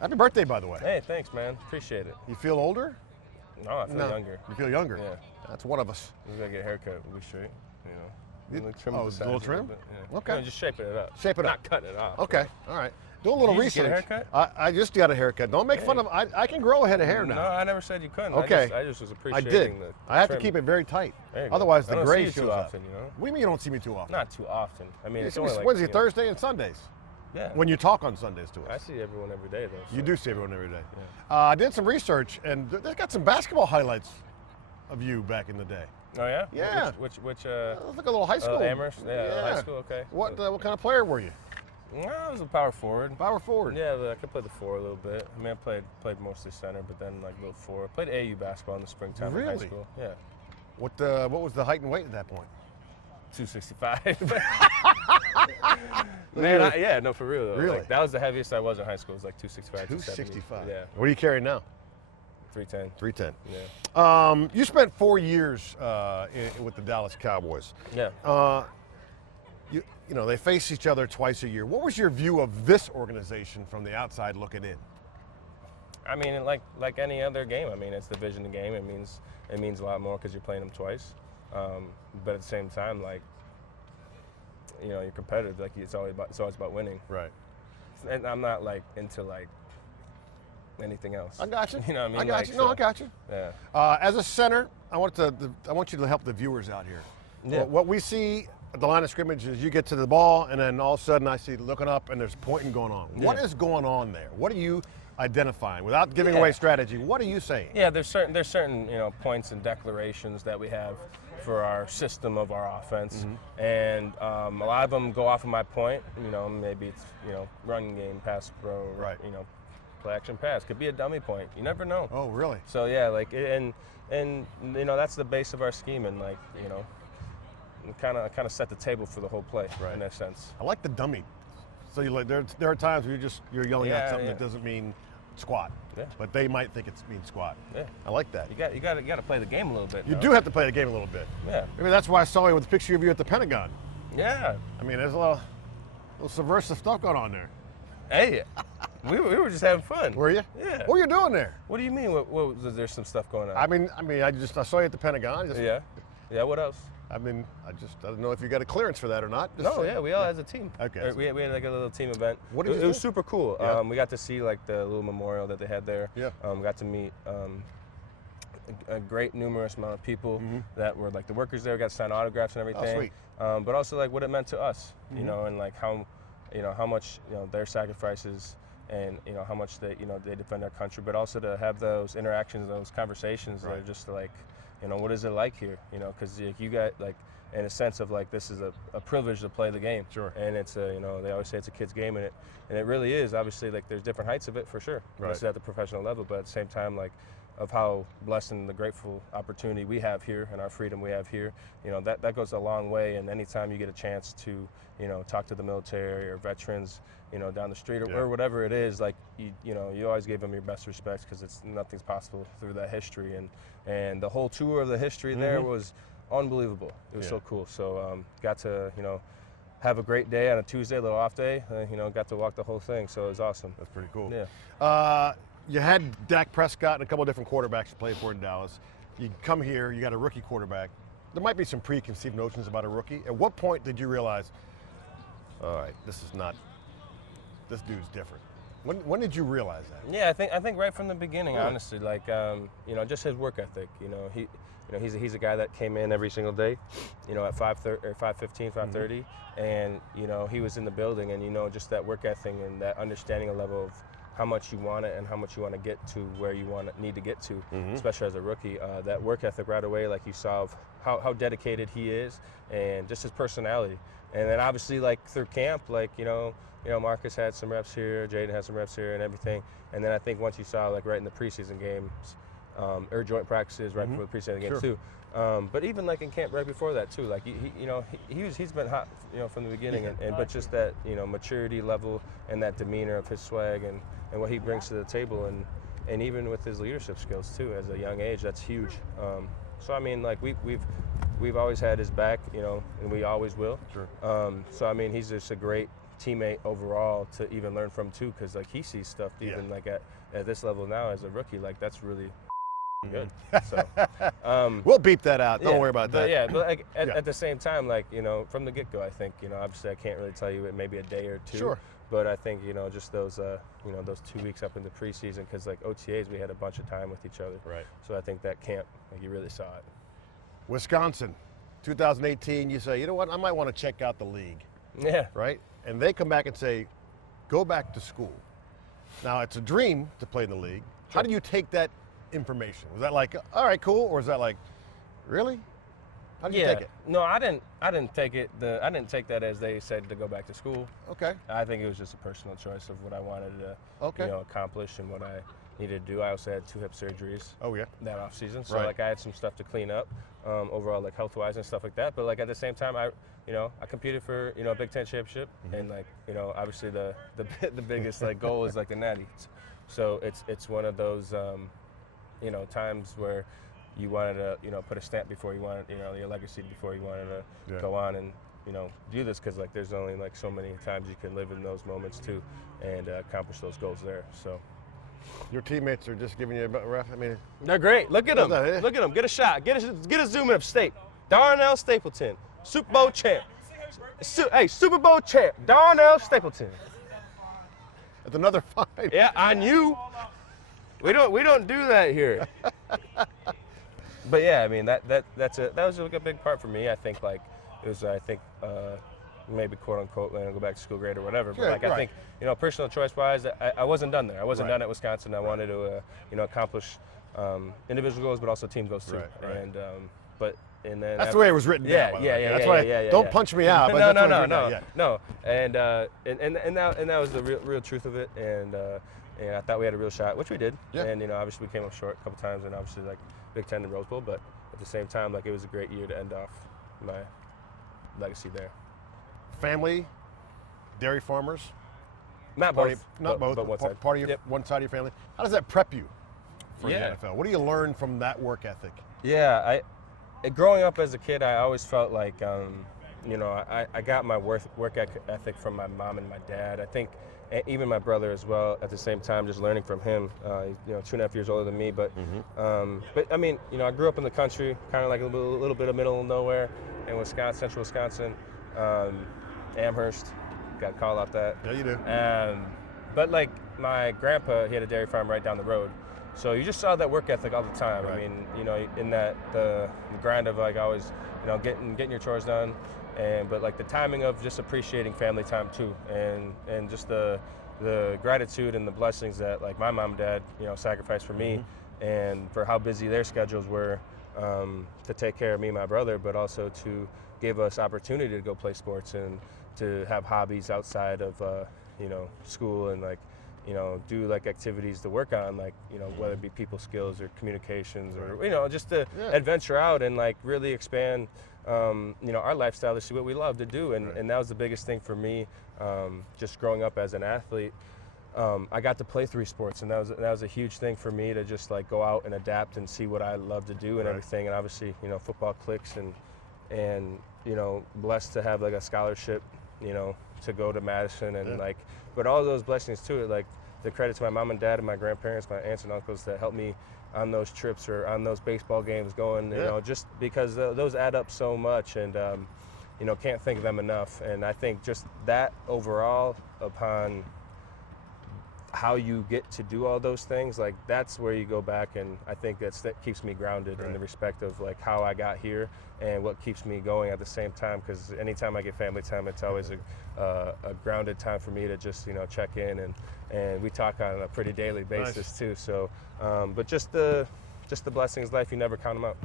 Happy birthday, by the way. Hey, thanks, man. Appreciate it. You feel older? No, I feel younger. You feel younger? Yeah. That's one of us. We gotta get a haircut. We'll be straight. You know. Trim Oh, the a sides little trim? bit, yeah. Okay. You know, just shaping it up. Shape it up. Not cutting it off. Okay. All right. Do a little Did you research. just get a haircut? I just got a haircut. Don't make fun of. I can grow a head of hair now. No, I never said you couldn't. Okay. I just was I appreciating did. the I have to trim. keep it very tight. There you go. Otherwise, I the don't gray see you shows too up. often, you know? What do you mean you don't see me too often? Not too often. I mean, You it's see me only like, Wednesday, you know, Thursday, and Sundays. Yeah. When you talk on Sundays to us. I see everyone every day, though. So. You do see everyone every day. Yeah. I did some research, and they got some basketball highlights of you back in the day. Oh, yeah? Yeah. Which It was like a little high school. Amherst? Yeah, high school, okay. What kind of player were you? I was a power forward. Power forward. Yeah, but I could play the 4 a little bit. I mean, I played mostly center, but then like little 4. Played AU basketball in the springtime in high Really? school. Yeah. What was the height and weight at that point? 265. Man, yeah, no, for real though. Really? Like, that was the heaviest I was in high school. It was like 265, 265. Yeah. What are you carrying now? 310. 310. Yeah. You spent 4 years with the Dallas Cowboys. Yeah. You know, they face each other twice a year. What was your view of this organization from the outside looking in? I mean, like any other game. I mean, it's division game. It means a lot more because you're playing them twice. But at the same time, like, you know, you're competitive. Like it's always about winning. Right. And I'm not like into like anything else. I got you. You know what I mean? I got Like, you. No, so, I got you. Yeah. As a center, I want you to help the viewers out here. Yeah. What we see at the line of scrimmage is you get to the ball, and then all of a sudden I see looking up, and there's pointing going on. Yeah. What is going on there? What are you identifying without giving away strategy? What are you saying? Yeah, there's certain points and declarations that we have for our system of our offense, and a lot of them go off of my point. You know, maybe it's run game, pass pro, right? Play action pass. Could be a dummy point. You never know. Oh, really? So yeah, like and that's the base of our scheme, and like kind of set the table for the whole play in that sense. I like the dummy. So you like there are times where you're yelling out something that doesn't mean squat. Yeah. But they might think it means squat. Yeah. I like that. You got to play the game a little bit. You do have to play the game a little bit. Yeah. Maybe that's why I saw you with a picture of you at the Pentagon. Yeah. I mean, there's a little subversive stuff going on there. Hey, we were just having fun. Were you? Yeah. What were you doing there? What do you mean? What was there some stuff going on? I mean, I saw you at the Pentagon. Yeah. What else? I mean, I don't know if you got a clearance for that or not. No, yeah, we all as a team. Okay. We had like a little team event. What did you do? It was super cool. Yeah. We got to see like the little memorial that they had there. Yeah. Got to meet a great numerous amount of people that were like the workers there. Got to sign autographs and everything. Oh, sweet. But also like what it meant to us, and like how much their sacrifices and how much they defend their country, but also to have those interactions, those conversations that are just like. What is it like here? Because you got like, in a sense of like, this is a privilege to play the game. Sure. And it's they always say it's a kid's game, and it really is. Obviously, like there's different heights of it for sure. Right. This is at the professional level, but at the same time, like, of how blessed and the grateful opportunity we have here and our freedom we have here, that goes a long way. And anytime you get a chance to, talk to the military or veterans, down the street or whatever it is, like, you always give them your best respects because nothing's possible through that history. And the whole tour of the history there was unbelievable. It was so cool. So got to, have a great day on a Tuesday, a little off day, got to walk the whole thing. So it was awesome. That's pretty cool. Yeah. You had Dak Prescott and a couple of different quarterbacks to play for in Dallas. You come here, you got a rookie quarterback. There might be some preconceived notions about a rookie. At what point did you realize, all right, this dude's different? When did you realize that? Yeah, I think right from the beginning, honestly. Like, just his work ethic. He's a guy that came in every single day, at 5:15, 5:30, and he was in the building, and just that work ethic and that understanding a level of how much you want it and how much you want to get to where you need to get to, especially as a rookie. That work ethic right away, like you saw of how dedicated he is and just his personality. And then obviously like through camp, like, Marcus had some reps here, Jaden had some reps here and everything. And then I think once you saw like right in the preseason games, or joint practices right before the preseason games too. But even like in camp right before that too, like he's been hot, from the beginning, but just that maturity level and that demeanor of his swag and what he brings to the table, and even with his leadership skills too, as a young age, that's huge. So I mean, like we've always had his back, and we always will. Sure. So I mean, he's just a great teammate overall to even learn from too, because like he sees stuff even like at this level now as a rookie, like that's really good. So we'll beep that out. Don't worry about that. But like at the same time, like from the get-go, I think obviously I can't really tell you it maybe a day or two. Sure. But I think just those those 2 weeks up in the preseason, because like OTAs we had a bunch of time with each other. Right. So I think that camp, like you really saw it. Wisconsin, 2018. You say, you know what? I might want to check out the league. Yeah. Right. And they come back and say, go back to school. Now it's a dream to play in the league. How do you take that information? Was that like, all right, cool, or is that like, really? How did you take it? No, I didn't take it. I didn't take that as they said to go back to school. Okay. I think it was just a personal choice of what I wanted to accomplish and what I needed to do. I also had 2 hip surgeries. Oh yeah. That off season, so like I had some stuff to clean up, overall like health wise and stuff like that. But like at the same time, I competed for a Big Ten championship, and like obviously the biggest like goal is like the Natty. So it's one of those times where you wanted to put a stamp before you wanted your legacy before you wanted to go on and do this, because like there's only like so many times you can live in those moments too and accomplish those goals there. So your teammates are just giving you a rough. I mean, they're great. Look at them. Look at them. Get a shot. Get a zoom in of State. Darnell Stapleton, Super Bowl champ. Hey, Super Bowl champ, Darnell Stapleton. That's another fine. Yeah, on you. We don't do that here. But yeah, I mean that was like a big part for me. I think like it was maybe quote unquote go back to school grade or whatever. But like I think personal choice wise, I wasn't done there. I wasn't done at Wisconsin. I wanted to accomplish individual goals, but also team goals too. Right. And then that's the way it was written down. That's why don't punch me out. But no. And that was the real truth of it. And I thought we had a real shot, which we did. Yeah. And obviously we came up short a couple times, and obviously like Big Ten and Rose Bowl. But at the same time, like it was a great year to end off my legacy there. Family, dairy farmers. Not both. Not both. But one side. Part of one side of your family. How does that prep you for the NFL? What do you learn from that work ethic? Yeah, growing up as a kid, I always felt like, I got my work ethic from my mom and my dad. I think even my brother as well. At the same time, just learning from him. 2.5 years older than me, but I mean, I grew up in the country, kind of like a little bit of middle of nowhere in Wisconsin, central Wisconsin, Amherst. Got to call out that. Yeah, you do. But like my grandpa, he had a dairy farm right down the road. So you just saw that work ethic all the time. Right. I mean, in that the grind of like always, getting your chores done, but like the timing of just appreciating family time too, and just the gratitude and the blessings that like my mom and dad, sacrificed for me, and for how busy their schedules were to take care of me and my brother, but also to give us opportunity to go play sports and to have hobbies outside of school, and like do like activities to work on, like whether it be people skills or communications or just to adventure out and like really expand our lifestyle to see what we love to do, and that was the biggest thing for me. Just growing up as an athlete, I got to play 3 sports, and that was a huge thing for me to just like go out and adapt and see what I love to do and everything. And obviously football clicks, and blessed to have like a scholarship to go to Madison, and like, but all those blessings to it, like the credit to my mom and dad and my grandparents, my aunts and uncles that helped me on those trips or on those baseball games going, just because those add up so much, and can't thank them enough. And I think just that overall, upon how you get to do all those things, like that's where you go back, and I think that keeps me grounded in the respect of like how I got here and what keeps me going at the same time, because anytime I get family time, it's always a grounded time for me to just check in, and we talk on a pretty daily basis too. So but just the blessings of life, you never count them out.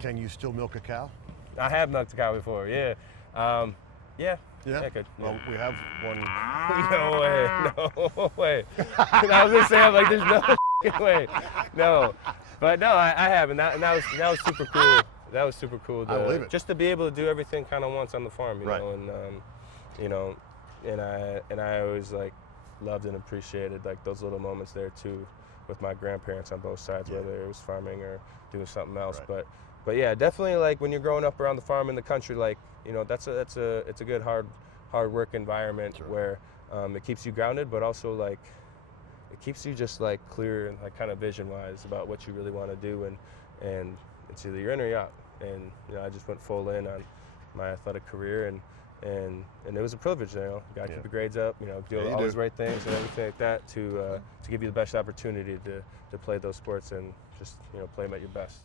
Can you still milk a cow? I have milked a cow before, yeah. Yeah, I could. Well, we have one. No way. I was gonna say, I'm like, there's no way. No, but no, I have, and that was super cool. That was super cool. I believe it. Just to be able to do everything kind of once on the farm, you know, and I always like loved and appreciated like those little moments there too, with my grandparents on both sides, whether it was farming or doing something else. But yeah, definitely like when you're growing up around the farm in the country, like it's a good hard hard work environment where it keeps you grounded, but also like it keeps you just like clear and like kind of vision-wise about what you really want to do, and it's either you're in or you're out. And you know, I just went full in on my athletic career, and it was a privilege. You know, you got to keep the grades up, you know, do all those right things and everything like that to give you the best opportunity to play those sports and just, you know, play them at your best.